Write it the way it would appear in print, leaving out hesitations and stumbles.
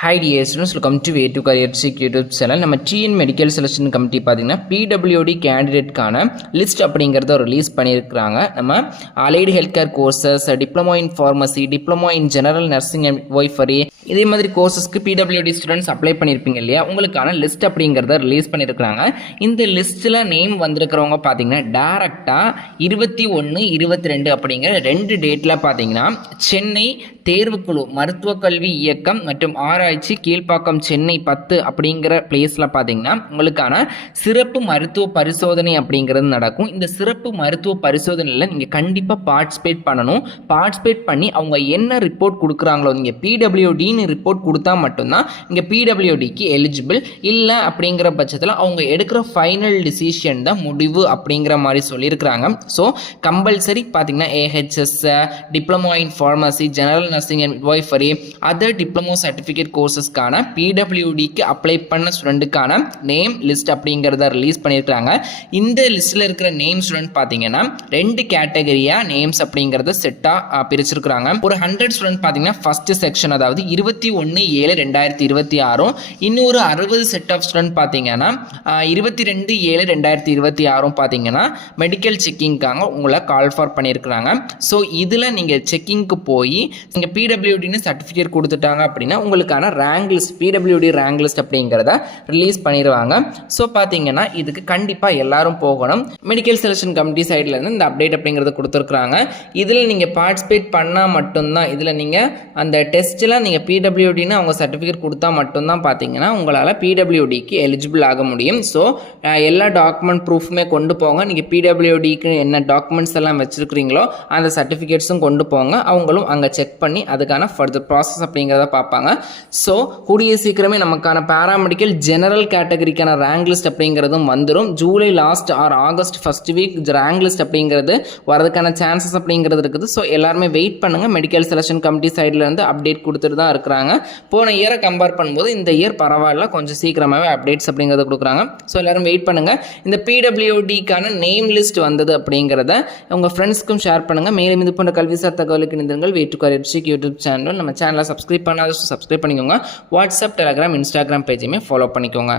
Hi dear students, welcome to Way to Career Seek YouTube channel. நம்ம TN medical selection committee பார்த்தீங்கன்னா PWD கேண்டிடேட்கான list அப்படிங்கிறத release பண்ணியிருக்கிறாங்க. நம்ம allied health care courses, diploma in pharmacy, diploma in general nursing and midwifery, இதே மாதிரி கோர்சஸ்க்கு PWD students apply பண்ணியிருப்பீங்க இல்லையா, உங்களுக்கான லிஸ்ட் அப்படிங்கிறத ரிலீஸ் பண்ணியிருக்கிறாங்க. இந்த லிஸ்ட்டில் நேம் வந்திருக்கிறவங்க பார்த்தீங்கன்னா டேரெக்டாக 21, 22 அப்படிங்கிற 2 டேட்டில் பார்த்தீங்கன்னா சென்னை தேர்வுக்குழு மருத்துவக் கல்வி இயக்கம் மற்றும் ஆராய்ச்சி கீழ்ப்பாக்கம் சென்னை 10 அப்படிங்கிற பிளேஸில் பார்த்தீங்கன்னா உங்களுக்கான சிறப்பு மருத்துவ பரிசோதனை அப்படிங்கிறது நடக்கும். இந்த சிறப்பு மருத்துவ பரிசோதனையில் நீங்கள் கண்டிப்பாக பார்ட்டிசிபேட் பண்ணணும். பார்ட்டிசிபேட் பண்ணி அவங்க என்ன ரிப்போர்ட் கொடுக்குறாங்களோ, நீங்கள் PWDன்னு ரிப்போர்ட் கொடுத்தா மட்டும்தான் இங்கே PWDக்கு எலிஜிபிள். இல்லை அப்படிங்கிற பட்சத்தில் அவங்க எடுக்கிற ஃபைனல் டிசிஷன் தான் முடிவு அப்படிங்கிற மாதிரி சொல்லியிருக்கிறாங்க. ஸோ கம்பல்சரி பார்த்தீங்கன்னா AHS, diploma in pharmacy, general nursing and midwifery, other diploma certificate கோர்சஸ்க்கான PWDக்கு அப்ளை பண்ண ஸ்டூடெண்ட்டுக்கான நேம் லிஸ்ட் அப்படிங்கிறத ரிலீஸ் பண்ணியிருக்காங்க. இந்த லிஸ்ட்டில் இருக்கிற நேம் ஸ்டூடெண்ட் பார்த்தீங்கன்னா 2 கேட்டகரியாக நேம்ஸ் அப்படிங்கிறத செட்டாக பிரிச்சிருக்கிறாங்க. ஒரு 100 ஸ்டூடெண்ட் பார்த்தீங்கன்னா ஃபர்ஸ்ட் செக்ஷன், அதாவது 21/7/2026, இன்னொரு 60 செட் ஆஃப் ஸ்டூடெண்ட் பார்த்தீங்கன்னா 22/7/2026 பார்த்தீங்கன்னா மெடிக்கல் செக்கிங்காக உங்களை கால் ஃபார் பண்ணியிருக்கிறாங்க. ஸோ இதில் நீங்கள் செக்கிங்க்கு போய் நீங்கள் PWDன்னு சர்டிஃபிகேட் கொடுத்துட்டாங்க அப்படின்னா உங்களுக்கான rank list, PWD rank list அப்படிங்கிறத ரிலீஸ் பண்ணிடுவாங்க. ஸோ பார்த்தீங்கன்னா இதுக்கு கண்டிப்பாக எல்லாரும் போகணும். மெடிக்கல் செலக்ஷன் கமிட்டி சைட்லேருந்து இந்த அப்டேட் அப்படிங்கிறத கொடுத்துருக்குறாங்க. இதில் நீங்கள் பார்ட்டிசிபேட் பண்ணால் மட்டும்தான், இதில் நீங்கள் அந்த டெஸ்ட்டில் நீங்கள் PWDன்னு அவங்க சர்டிஃபிகேட் கொடுத்தா மட்டும்தான் பார்த்தீங்கன்னா உங்களால் PWDக்கு எலிஜிபிள் ஆக முடியும். ஸோ எல்லா டாக்குமெண்ட் ப்ரூஃபுமே கொண்டு போங்க. நீங்கள் PWDக்கு என்ன டாக்குமெண்ட்ஸ் எல்லாம் வச்சுருக்கிறீங்களோ அந்த சர்டிஃபிகேட்ஸும் கொண்டு போங்க. அவங்களும் அங்கே செக் பண்ணி அதுக்கான ஃபர்தர் ப்ராசஸ் அப்படிங்கிறத பார்ப்பாங்க. ஸோ கூடிய சீக்கிரமே நமக்கான பேராமெடிக்கல் ஜெனரல் கேட்டகரிக்கான ரேங்க் லிஸ்ட் அப்படிங்கிறதும் வந்துடும். July last or August first week rank list அப்படிங்கிறது வரதுக்கான சான்சஸ் அப்படிங்கிறது இருக்குது. ஸோ எல்லாருமே வெயிட் பண்ணுங்கள். மெடிக்கல் செலக்ஷன் கமிட்டி சைட்லேருந்து அப்டேட் கொடுத்துட்டு தான் இருக்கிறாங்க. போன இயரை கம்பேர் பண்ணும்போது இந்த இயர் பரவாயில்ல, கொஞ்சம் சீக்கிரமாகவே அப்டேட்ஸ் அப்படிங்கிறத கொடுக்குறாங்க. ஸோ எல்லாரும் வெயிட் பண்ணுங்கள். இந்த PWDக்கான நேம் லிஸ்ட் வந்தது அப்படிங்கிறத உங்கள் ஃப்ரெண்ட்ஸ்க்கும் ஷேர் பண்ணுங்கள். மேலும் இது போன்ற கல்விசார் தகவலுக்கு நிறுங்கள் Way to Career Seek YouTube channel. நம்ம சேனலை சப்ஸ்கிரைப் பண்ணாத சப்ஸ்கிரைப் பண்ணிக்கோங்க. வாட்ஸ்அப், டெலகிராம், இன்ஸ்டாகிராம் பேஜையுமே ஃபாலோ பண்ணிக்கோங்க.